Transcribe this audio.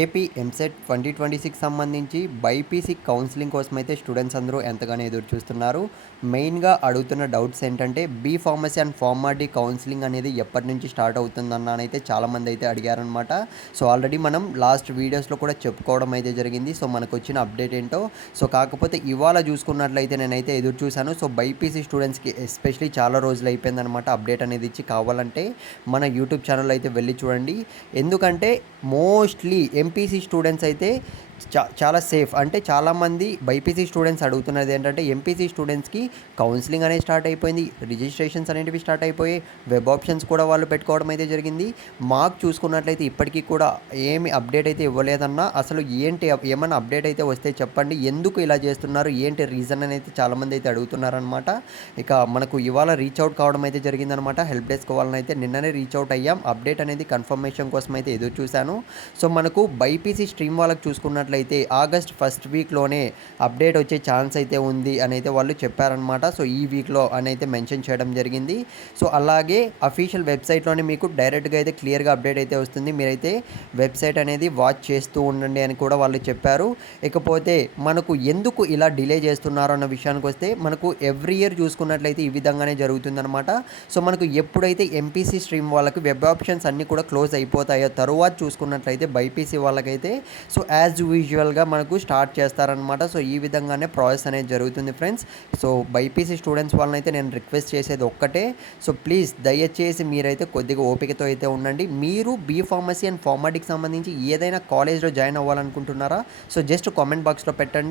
AP EAMCET 2026 సంబంధించి BiPC counselling కోసమైతే students అందరూ ఎంతగానో ఎదురు చూస్తున్నారు. మెయిన్‌గా అడుగుతున్న డౌట్స్ ఏంటంటే B pharmacy and pharma-D counselling అనేది ఎప్పటి నుంచి స్టార్ట్ అవుతుందన్నానైతే చాలామంది అయితే అడిగారనమాట. సో ఆల్రెడీ మనం లాస్ట్ వీడియోస్‌లో కూడా చెప్పుకోవడం అయితే జరిగింది. సో మనకొచ్చిన అప్డేట్ ఏంటో. సో కాకపోతే ఇవాళ చూసుకున్నట్లయితే నేనైతే ఎదురు చూశాను. సో బైపీసీ స్టూడెంట్స్‌కి ఎస్పెషల్లీ చాలా రోజులు అయిపోయిందనమాట అప్డేట్ అనేది ఇచ్చి. కావాలంటే మన యూట్యూబ్ ఛానల్‌లో అయితే వెళ్ళి చూడండి. ఎందుకంటే మోస్ట్లీ ఎంపీసీ స్టూడెంట్స్ అయితే చాలా సేఫ్. అంటే చాలామంది బైపీసీ స్టూడెంట్స్ అడుగుతున్నది ఏంటంటే ఎంపీసీ స్టూడెంట్స్కి కౌన్సిలింగ్ అనేది స్టార్ట్ అయిపోయింది, రిజిస్ట్రేషన్స్ అనేటివి స్టార్ట్ అయిపోయి, వెబ్ ఆప్షన్స్ కూడా వాళ్ళు పెట్టుకోవడం అయితే జరిగింది. మాకు చూసుకున్నట్లయితే ఇప్పటికీ కూడా ఏమి అప్డేట్ అయితే ఇవ్వలేదన్నా. అసలు ఏంటి ఏమన్నా అప్డేట్ అయితే వస్తే చెప్పండి, ఎందుకు ఇలా చేస్తున్నారు, ఏంటి రీజన్ అని అయితే చాలామంది అయితే అడుగుతున్నారనమాట. ఇక మనకు ఇవాళ రీచ్ అవుట్ కావడం అయితే జరిగిందనమాట. హెల్ప్ డెస్క్ వాళ్ళని అయితే నిన్ననే రీచ్ అవుట్ అయ్యాం. అప్డేట్ అనేది కన్ఫర్మేషన్ కోసం అయితే ఎదురు చూశాను. సో మనకు బైపీసీ స్ట్రీమ్ వాళ్ళకి చూసుకున్నట్లయితే ఆగస్ట్ ఫస్ట్ వీక్లోనే అప్డేట్ వచ్చే ఛాన్స్ అయితే ఉంది అని అయితే వాళ్ళు చెప్పారనమాట. సో ఈ వీక్లో అని అయితే మెన్షన్ చేయడం జరిగింది. సో అలాగే అఫీషియల్ వెబ్సైట్లోనే మీకు డైరెక్ట్గా అయితే క్లియర్గా అప్డేట్ అయితే వస్తుంది. మీరైతే వెబ్సైట్ అనేది వాచ్ చేస్తూ ఉండండి అని కూడా వాళ్ళు చెప్పారు. ఇకపోతే మనకు ఎందుకు ఇలా డిలే చేస్తున్నారు అన్న విషయానికి వస్తే మనకు ఎవ్రీ ఇయర్ చూసుకున్నట్లయితే ఈ విధంగానే జరుగుతుందన్నమాట. సో మనకు ఎప్పుడైతే ఎంపీసీ స్ట్రీమ్ వాళ్ళకి వెబ్ ఆప్షన్స్ అన్నీ కూడా క్లోజ్ అయిపోతాయో తరువాత చూసుకున్నట్లయితే బైపీసీ వాళ్ళకైతే సో యాజ్ యూజువల్గా మనకు స్టార్ట్ చేస్తారనమాట. సో ఈ విధంగానే ప్రాసెస్ అనేది జరుగుతుంది ఫ్రెండ్స్. సో బైపీసీ స్టూడెంట్స్ వాళ్ళనైతే నేను రిక్వెస్ట్ చేసేది ఒక్కటే. సో ప్లీజ్ దయచేసి మీరైతే కొద్దిగా ఓపికతో అయితే ఉండండి. మీరు బీ ఫార్మసీ అండ్ ఫార్మాటికి సంబంధించి ఏదైనా కాలేజ్లో జాయిన్ అవ్వాలనుకుంటున్నారా? సో జస్ట్ కామెంట్ బాక్స్లో పెట్టండి.